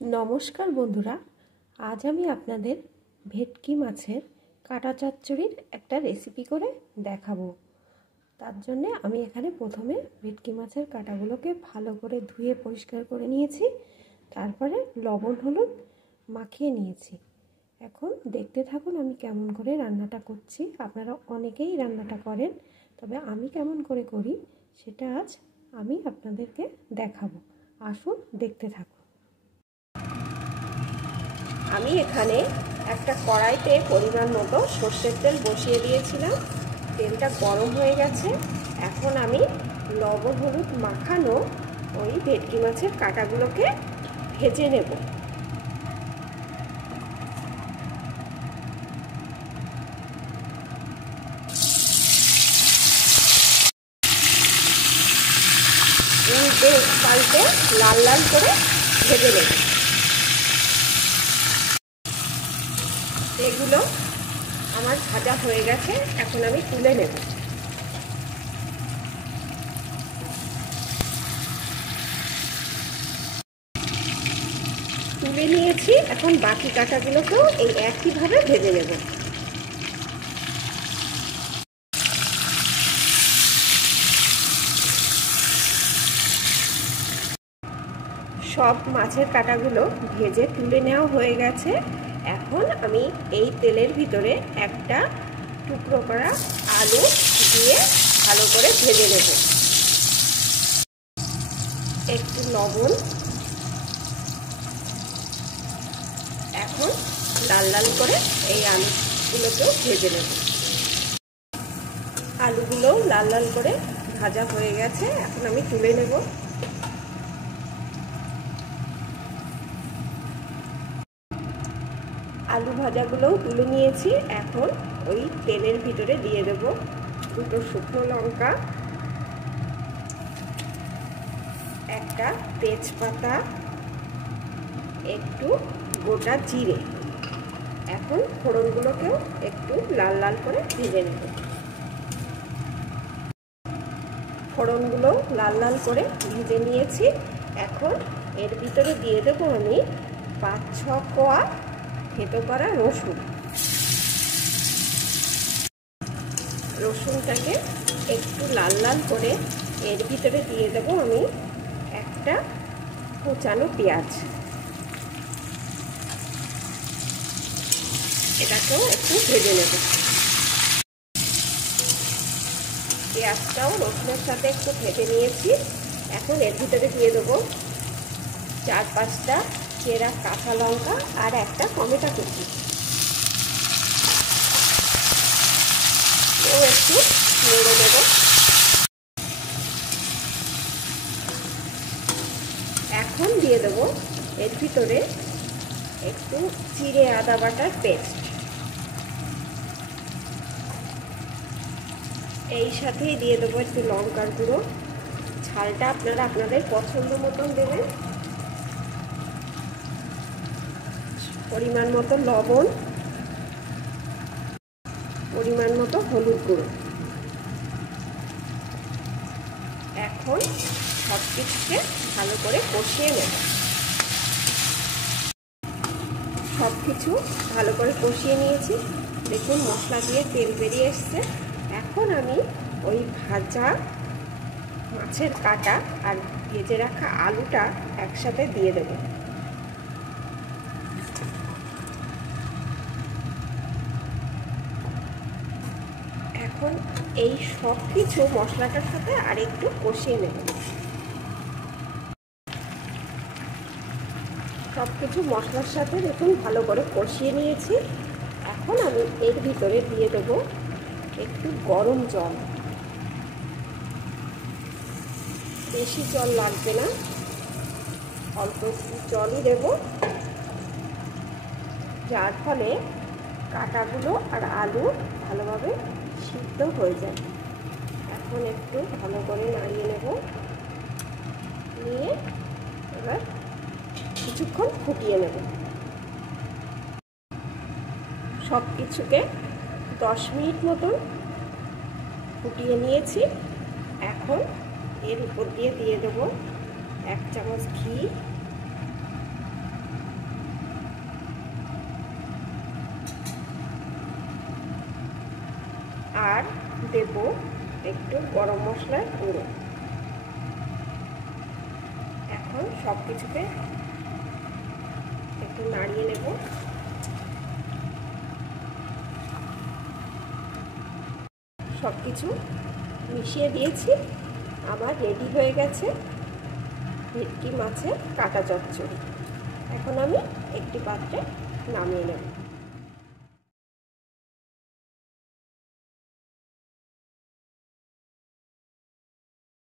নমস্কার বন্ধুরা, আজ আমি আপনাদের ভেটকি মাছের কাটা চচ্চড়ির একটা রেসিপি করে দেখাবো। তার জন্য আমি এখানে প্রথমে ভেটকি মাছের কাটাগুলোকে ভালো করে ধুয়ে পরিষ্কার করে নিয়েছি। তারপরে লবণ হলুদ মাখিয়ে নিয়েছি। এখন দেখতে থাকুন আমি কেমন করে রান্নাটা করছি। আপনারা অনেকেই রান্নাটা করেন, তবে আমি কেমন করে করি সেটা আজ আমি আপনাদেরকে দেখাবো। আসুন দেখতে থাকুন। আমি এখানে একটা কড়াইতে পরিমাণ মতো সর্ষের তেল বসিয়ে দিয়েছিলাম। তেলটা গরম হয়ে গেছে। এখন আমি লবণ হলুদ মাখানো ওই ভেটকি মাছের কাঁটাগুলোকে ভেজে নেব। উল্টে পাল্টে লাল লাল করে ভেজে নেব। এগুলো আমার ভাজা হয়ে গেছে, এখন আমি তুলে নেব। তুলে নিয়েছি, এখন বাকি কাঁটাগুলোকেও এই একইভাবে ভেজে নেব। সব মাছের কাঁটাগুলো ভেজে তুলে নেওয়া হয়ে গেছে। এখন আমি এই তেলের ভিতরে একটা টুকরো করা আলু দিয়ে ভালো করে ভেজে নেব। একটু লবণ, এখন লাল লাল করে এই আলুগুলোকেও ভেজে নেব। আলুগুলো লাল লাল করে ভাজা হয়ে গেছে, এখন আমি তুলে নেব। আলু ভাজাগুলোও তুলে নিয়েছি। এখন ওই তেলের ভিতরে দিয়ে দেব দুটো শুকনো লঙ্কা, একটা তেজপাতা, একটু গোটা জিরে। এখন ফোড়নগুলোকেও একটু লাল লাল করে ভেজে নেব। ফোড়নগুলো লাল লাল করে ভেজে নিয়েছি। এখন এর ভিতরে দিয়ে দেবো আমি 5-6 কোয়া থেতো করা রসুন। রসুনটাকে একটু লাল লাল করে এর ভিতরে দিয়ে দেবো আমি একটা কোচানো পেঁয়াজ। এটাকেও একটু ভেজে নেব। পেঁয়াজটাও রসুনের সাথে একটু ভেজে নিয়েছি। এখন এর ভিতরে দিয়ে দেবো 4-5টা চেরা কাঁচা লঙ্কা আর একটা টমেটো কুচি। ও একটু নেড়ে দেব। এখন দিয়ে দেবো এর ভিতরে একটু জিরে আদা বাটার পেস্ট। এই সাথেই দিয়ে দেবো একটু লঙ্কার গুঁড়ো। ঝালটা আপনারা আপনাদের পছন্দ মতন দেবেন। পরিমাণ মতো লবণ, পরিমাণ মতো হলুদ গুঁড়ো। এখন সব কিছুকে ভালো করে কষিয়ে নেব। সব কিছু ভালো করে কষিয়ে নিয়েছি। দেখুন মশলা দিয়ে তেল বেরিয়ে এসছে। এখন আমি ওই ভাজা মাছের কাঁটা আর ভেজে রাখা আলুটা একসাথে দিয়ে দেব। এখন এই সব কিছু মশলাটার সাথে আর একটু কষিয়ে নেব। সব কিছু মশলার সাথে দেখুন ভালো করে কষিয়ে নিয়েছি। এখন আমি এর ভিতরে দিয়ে দেব একটু গরম জল। বেশি জল লাগবে না, অল্প একটু জলই দেব, যার ফলে কাঁটাগুলো আর আলু ভালোভাবে সিদ্ধ হয়ে যায়। এখন একটু ভালো করে নাড়িয়ে নেব। নিয়ে এবার কিছুক্ষণ ফুটিয়ে নেব। সব কিছুকে 10 মিনিট মতন ফুটিয়ে নিয়েছি। এখন এর উপর দিয়ে দেবো 1 চামচ ঘি, দেব একটু গরম মশলার গুঁড়ো। এখন সব কিছুকে একটু নাড়িয়ে নেব। সব কিছু মিশিয়ে দিয়েছি। আমার রেডি হয়ে গেছে ভেটকি মাছের কাটা চচ্চড়ি। এখন আমি একটি পাত্রে নামিয়ে নেব।